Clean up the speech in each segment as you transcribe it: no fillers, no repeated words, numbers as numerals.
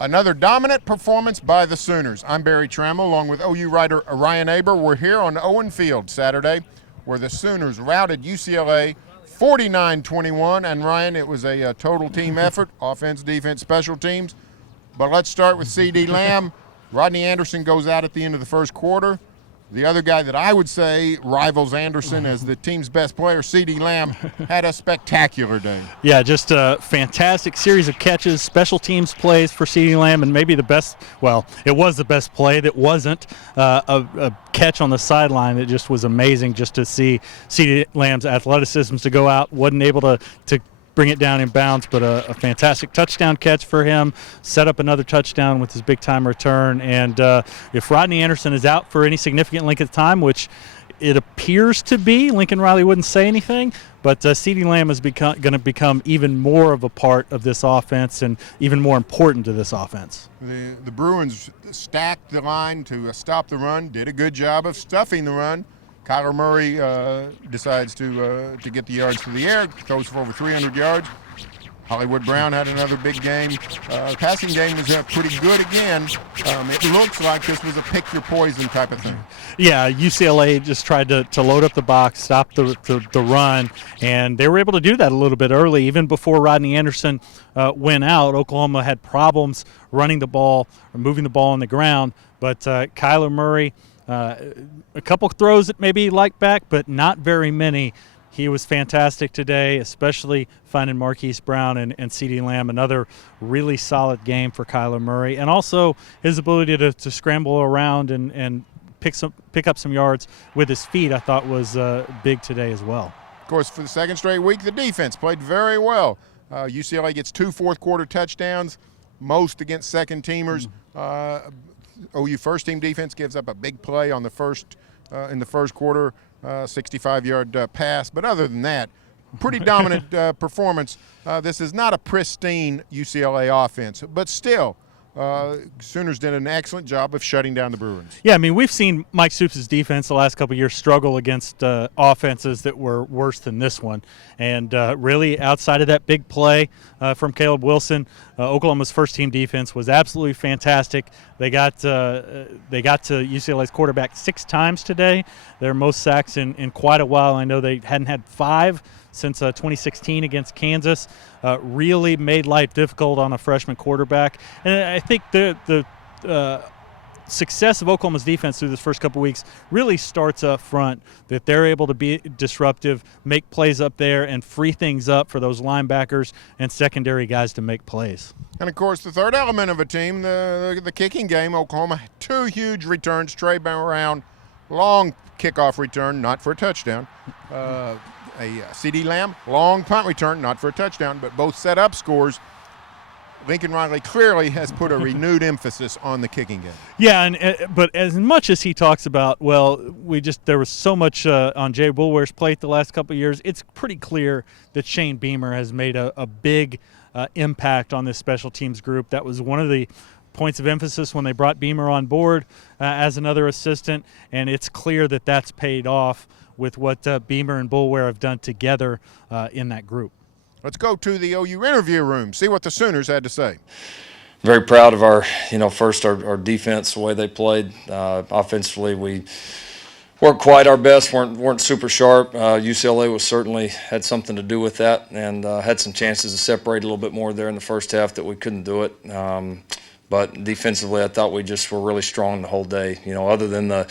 Another dominant performance by the Sooners. I'm Barry Tramel along with OU writer Ryan Aber. We're here on Owen Field Saturday where the Sooners routed UCLA 49-21. And Ryan, it was a total team effort, offense, defense, special teams. But let's start with CeeDee Lamb. Rodney Anderson goes out at the end of the first quarter. The other guy that I would say rivals Anderson as the team's best player, CeeDee Lamb, had a spectacular day. Yeah, just a fantastic series of catches, special teams plays for CeeDee Lamb, and maybe the best, well, it was the best play that wasn't a catch on the sideline. It just was amazing just to see CeeDee Lamb's athleticism to go out, wasn't able to bring it down in bounds, but a fantastic touchdown catch for him, set up another touchdown with his big-time return. And if Rodney Anderson is out for any significant length of time, which it appears to be, Lincoln Riley wouldn't say anything, but CeeDee Lamb is going to become even more of a part of this offense and even more important to this offense. The Bruins stacked the line to stop the run, did a good job of stuffing the run. Kyler Murray decides to get the yards through the air, throws for over 300 yards. Hollywood Brown had another big game. Passing game was pretty good again. It looks like this was a pick-your-poison type of thing. Yeah, UCLA just tried to load up the box, stop the run, and they were able to do that a little bit early. Even before Rodney Anderson went out, Oklahoma had problems running the ball or moving the ball on the ground, but Kyler Murray, a couple throws that maybe he liked back, but not very many. He was fantastic today, especially finding Marquise Brown and CeeDee Lamb. Another really solid game for Kyler Murray. And also his ability to scramble around and pick up some yards with his feet, I thought was big today as well. Of course, for the second straight week, the defense played very well. UCLA gets 2 fourth-quarter touchdowns, most against second-teamers. OU first-team defense gives up a big play on in the first quarter, 65-yard pass. But other than that, pretty dominant performance. This is not a pristine UCLA offense, but still, Sooners did an excellent job of shutting down the Bruins. Yeah, I mean, we've seen Mike Stoops' defense the last couple of years struggle against offenses that were worse than this one. And really, outside of that big play from Caleb Wilson, Oklahoma's first-team defense was absolutely fantastic. They got to UCLA's quarterback 6 times today. Their most sacks in quite a while. I know they hadn't had 5 since 2016 against Kansas. Really made life difficult on a freshman quarterback. And I think the success of Oklahoma's defense through this first couple weeks really starts up front, that they're able to be disruptive, make plays up there, and free things up for those linebackers and secondary guys to make plays. And, of course, the third element of a team, the kicking game. Oklahoma had 2 huge returns. Trey Brown, long kickoff return, not for a touchdown. A CeeDee Lamb, long punt return, not for a touchdown, but both set up scores. Lincoln Riley clearly has put a renewed emphasis on the kicking game. Yeah, but as much as he talks about, well, there was so much on Jay Boulware's plate the last couple of years, it's pretty clear that Shane Beamer has made a big impact on this special teams group. That was one of the points of emphasis when they brought Beamer on board as another assistant, and it's clear that that's paid off with what Beamer and Boulware have done together in that group. Let's go to the OU interview room, see what the Sooners had to say. Very proud of our defense, the way they played. Offensively, we weren't quite our best, weren't super sharp. UCLA was certainly had something to do with that, and had some chances to separate a little bit more there in the first half that we couldn't do it. But defensively, I thought we just were really strong the whole day. Other than the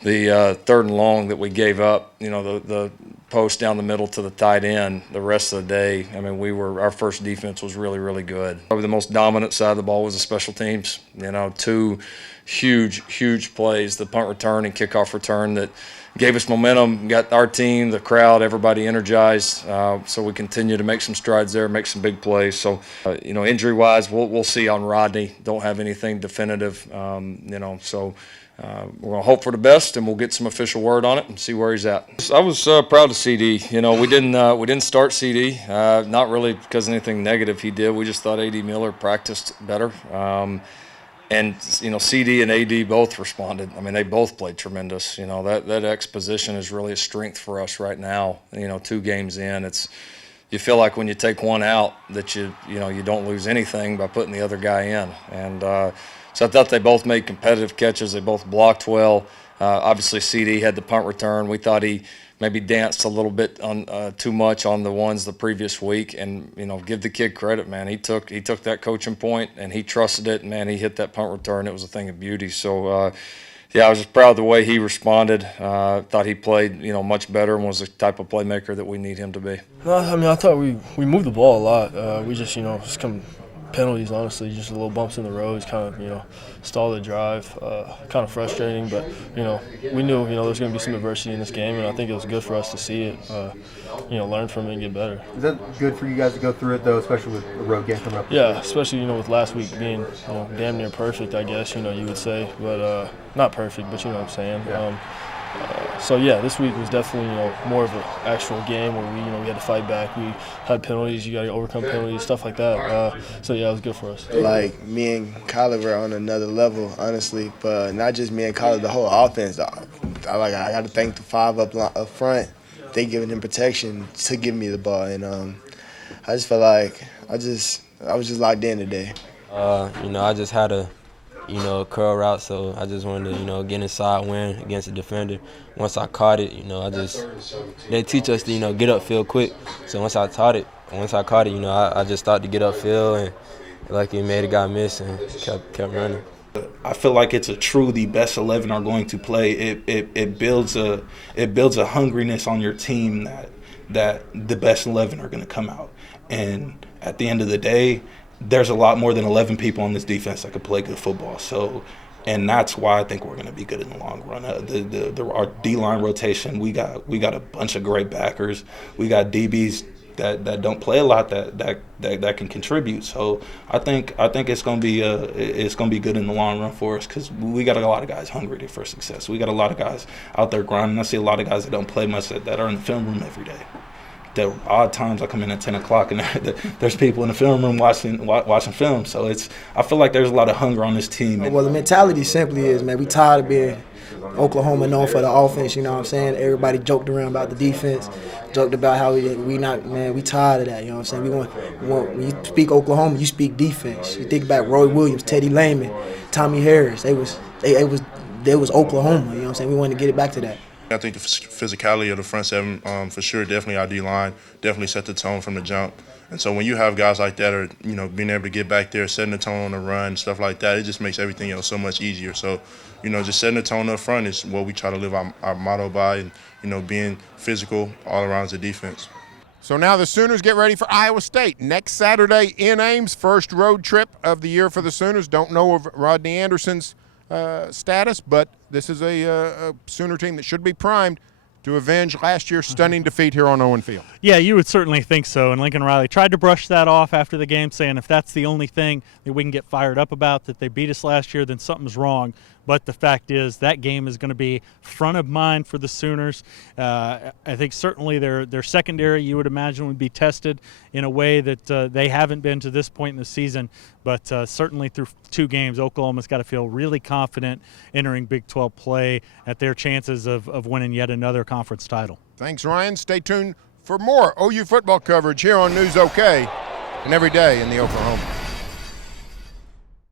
3rd and long that we gave up, the post down the middle to the tight end, the rest of the day, I mean, our first defense was really, really good. Probably the most dominant side of the ball was the special teams. 2 huge plays, the punt return and kickoff return that gave us momentum, got our team, the crowd, everybody energized. So we continue to make some strides there, make some big plays. So, injury-wise, we'll see on Rodney. Don't have anything definitive, so we're going to hope for the best, and we'll get some official word on it and see where he's at. I was proud of CeeDee. We didn't start CeeDee, not really because of anything negative he did. We just thought A.D. Miller practiced better. And, CeeDee and AD both responded. I mean, they both played tremendous. That X position is really a strength for us right now. 2 games in, it's you feel like when you take one out that you don't lose anything by putting the other guy in. And so I thought they both made competitive catches. They both blocked well. Obviously, CeeDee had the punt return. We thought he maybe danced a little bit on too much on the ones the previous week. And give the kid credit, man. He took that coaching point and he trusted it. And man, he hit that punt return. It was a thing of beauty. So. Yeah, I was just proud of the way he responded. Thought he played, much better and was the type of playmaker that we need him to be. No, I mean, I thought we moved the ball a lot. We just, just come penalties, honestly, just little bumps in the road, kind of, stall the drive. Kind of frustrating, but, we knew, there was going to be some adversity in this game, and I think it was good for us to see it, learn from it and get better. Is that good for you guys to go through it, though, especially with the road game coming up? Yeah, especially, with last week being, damn near perfect, I guess, you would say, but not perfect, but you know what I'm saying. Yeah. So yeah, this week was definitely more of an actual game where we we had to fight back. We had penalties, you got to overcome penalties, stuff like that. So yeah, it was good for us. Like me and Kyler were on another level, honestly, but not just me and Kyler, the whole offense. I got to thank the five up front. They giving him protection to give me the ball, and I just felt like I was just locked in today. I just had a curl route, so I just wanted to, get inside, win against the defender. Once I caught it, they teach us to, get upfield quick. So once I caught it, I just started to get upfield, and like it made a guy miss and kept running. I feel like it's a truly best 11 are going to play. It builds a hungriness on your team that the best 11 are going to come out. And at the end of the day, there's a lot more than 11 people on this defense that could play good football. So, and that's why I think we're going to be good in the long run. Our D-line rotation, we got a bunch of great backers. We got DBs that don't play a lot that can contribute. So I think it's going to be good in the long run for us because we got a lot of guys hungry for success. We got a lot of guys out there grinding. I see a lot of guys that don't play much that are in the film room every day. There are odd times I come in at 10 o'clock and there's people in the film room watching film. So I feel like there's a lot of hunger on this team. Well, the mentality simply is, man, we tired of being Oklahoma known for the offense, you know what I'm saying? Everybody joked around about the defense, joked about how we tired of that, you know what I'm saying? When you speak Oklahoma, you speak defense. You think about Roy Williams, Teddy Lamb, Tommy Harris. They was Oklahoma, you know what I'm saying? We wanted to get it back to that. I think the physicality of the front seven, for sure, definitely our D-line, definitely set the tone from the jump. And so when you have guys like that or, being able to get back there, setting the tone on the run, stuff like that, it just makes everything else so much easier. So, just setting the tone up front is what we try to live our motto by and, being physical all around the defense. So now the Sooners get ready for Iowa State next Saturday in Ames. First road trip of the year for the Sooners. Don't know of Rodney Anderson's status, but this is a Sooner team that should be primed to avenge last year's stunning defeat here on Owen Field. Yeah, you would certainly think so. And Lincoln Riley tried to brush that off after the game, saying if that's the only thing that we can get fired up about, that they beat us last year, then something's wrong. But the fact is that game is going to be front of mind for the Sooners. I think certainly their secondary, you would imagine, would be tested in a way that they haven't been to this point in the season. But certainly through two games, Oklahoma's got to feel really confident entering Big 12 play at their chances of winning yet another conference title. Thanks, Ryan. Stay tuned for more OU football coverage here on News OK and every day in the Oklahoma.